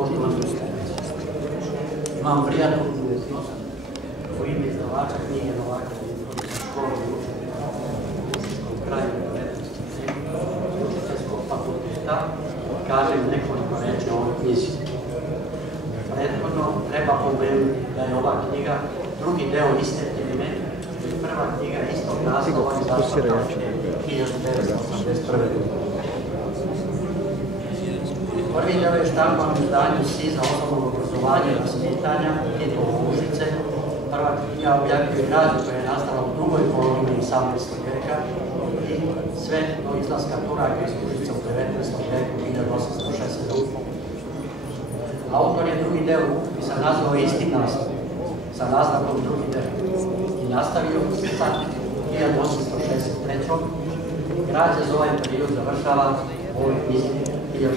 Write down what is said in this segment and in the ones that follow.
poštovani učitelji. Imam prijatnu dužnost u ime izdavača knjige Novaka škole i učiteljskog kraju učiteljskog fakulteta kažem nekoliko reći o ovoj knjizi. Prethodno treba pomenuti da je ova knjiga drugi deo iste teme, i prva knjiga istog naslova iz Zaštavke 1981. Prvi deo je štampan u izdanju SIZ-a osnovnog obrazovanja i vaspitanja, Tito Užice. Prva knjiga objavljuje građu koja je nastala u drugoj polovini 18. vijeka i sve do izlaska Turaka iz Užica u 19. vijeku 1862. Autor je drugi deo rukopisa nazvao istim nastavom, sa nastavkom drugi deo i nastavio sa 1863. Građa za ovaj period završava ovoj knjizi 1880.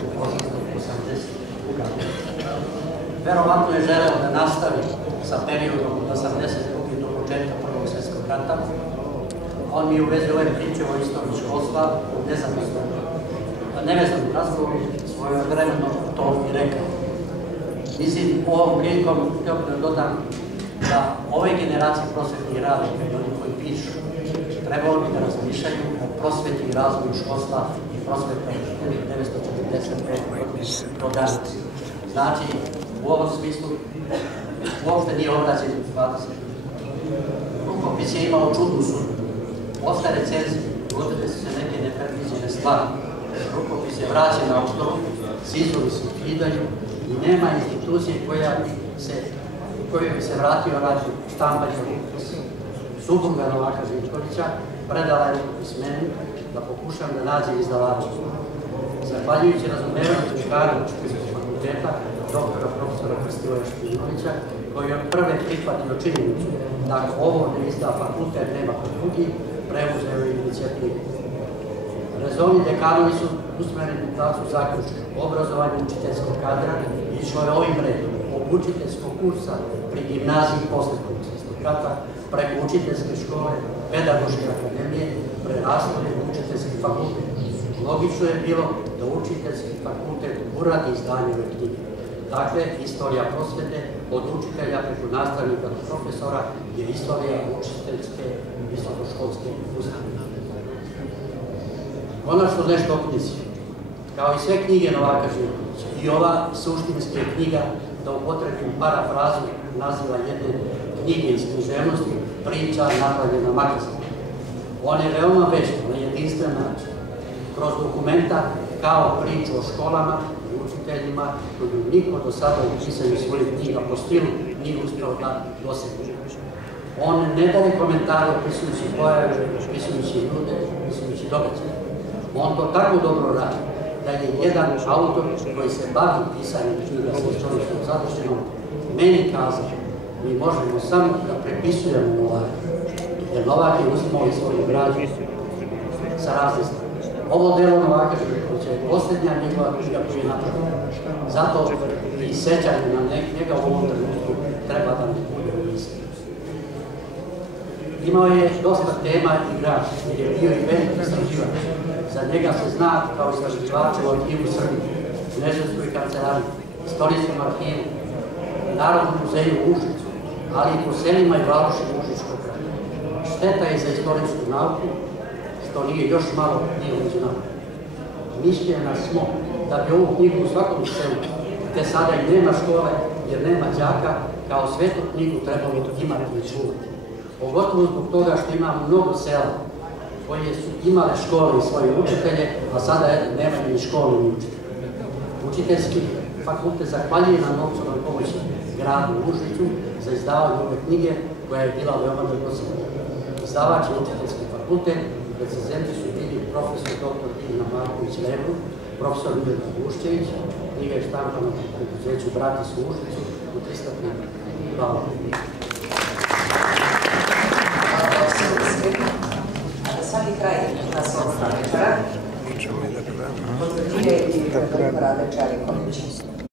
godine. Verovatno je želeo da nastavi sa periodom od 82. do početka Prvog svjetskog rata. On mi u vezi ove priče o istoriji školstva u nevezanom razgovoru svojevremeno to i rekao. Mislim, ovom prilikom htio da dodam da ove generacije prosvetnih radnika i ljudi koji pišu trebalo bi da razmišljaju o prosveti i razvoju školstva i prosveta 1945. do danas. Znači, u ovom smislu uopšte nije obraćen u 20. Rukopis je imao čudnu sudbu. Posle recenzije dogodile su se neke nepredviđene stvari. Rukopis je vraćen autoru, SIZ-ovi se ukidaju i nema institucije kojoj bi se vratio rad štampanja rukopisa. Supruga Novaka Živkovića predala je rukopis meni da pokušam da nađem izdavača. Zahvaljujući razumevanju čekara učiteljskog fakulteta, doktora profesora Krstivoja Štinovića, koji je prve prihvatio činjenicu da ako ovo ne izda fakultet nema kod drugi, preuzeo je inicijativu. Rezoni dekanovi su usmereni u pravcu zaključka o obrazovanju učiteljskog kadra i išlo je ovim redom od učiteljskog kursa pri gimnaziji posle Prvog svjetskog rata, preko učiteljske škole, pedagoške akademije, preraslo je u učiteljski fakultet. Logično je bilo da učiteljski fakultet uradi izdanje ove knjige. Dakle, istorija prosvete od učitelja preko nastavnika do profesora je istorija učiteljske visokoškolske ustanove. Konačno nešto o knjizi. Kao i sve knjige Novaka Živkovića, i ova suštinska je knjiga, da upotrebim parafrazu naziva jedne knjige iz književnosti, priča napravljena magazin. On je veoma vešt, na jedinstven način, kroz dokumenta kao priču o školama i učiteljima koju niko do sada u pisanju svojih knjiga po stilu nije uspio da dosegne. On ne daje komentare opisujući pojave, opisujući ljude, opisujući događaje. On to tako dobro radi da je jedan autor koji se bavi pisanjem knjiga sa istorijskom sadržinom meni kazao, mi možemo samo da prepisujemo Novaka, jer Novak je uzimao iz svoju građu sa razne strane. Ovo delo Novaka Živkovića je posljednja njegova knjiga koju je napravila. Zato i sećanje na njega u ovom trenutku treba da ne bude u misli. Imao je dosta tema i igrač, jer je bio i veliki istraživač. Za njega se zna kao istraživača u arhivu Srbije, u Nežanskoj kancelariji, istorijskom arhivu, Narodnom muzeju u Užicu, ali i po selima i valuši Užičkog kraja. Šteta je za istorijsku nauku, što nije još malo dio među nama. Mišljena smo da bi ovu knjigu u svakom selu, gde sada i nema škole, jer nema đaka, kao svetu knjigu trebalo imati i čuvati. Pogotovo zbog toga što imamo mnogo sela koje su imale škole i svoje učitelje, a sada nemaju ni škole ni učitelje. Učiteljski fakultet zahvaljuje na novčanoj pomoći gradu Užicu za izdavanje ove knjige koja je bila veoma dragocjena. Izdavač je učiteljski fakultet, recenzenti su bili profesor dr. Ivana Marković-Lebru, profesor Milena Guščević, knjiga je štampana u preduzeću Bratis u Užicu u 300 knjiga. Hvala. Svaki kraj na svog večera. Pozdravljuje i Rade Čariković.